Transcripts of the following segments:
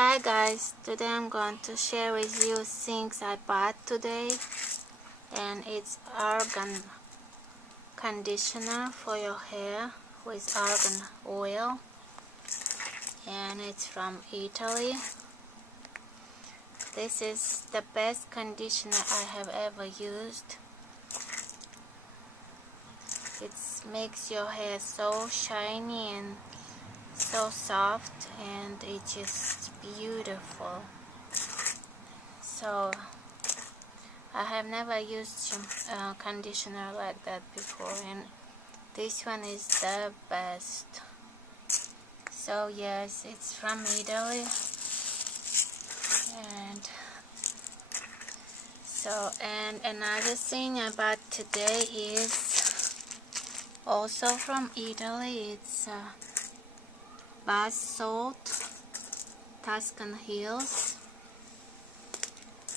Hi guys, today I'm going to share with you things I bought today, and it's Argan conditioner for your hair with argan oil, and it's from Italy. This is the best conditioner I have ever used. It makes your hair so shiny and so soft, and it's just beautiful. So I have never used conditioner like that before, and this one is the best. So yes, it's from Italy, and another thing I bought today is also from Italy. It's bath salt, Tuscan Hills,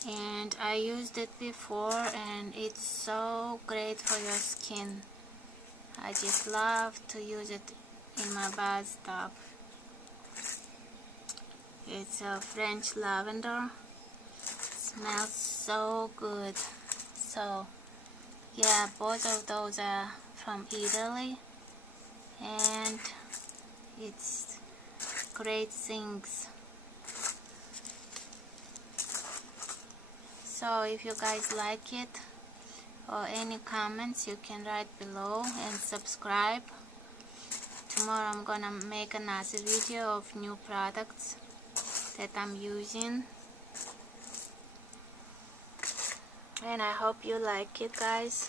and I used it before, and it's so great for your skin. I just love to use it in my bathtub. It's a French lavender. Smells so good. So yeah, both of those are from Italy, and it's great things. So if you guys like it or any comments, you can write below and subscribe. Tomorrow I'm gonna make another video of new products that I'm using, and I hope you like it, guys.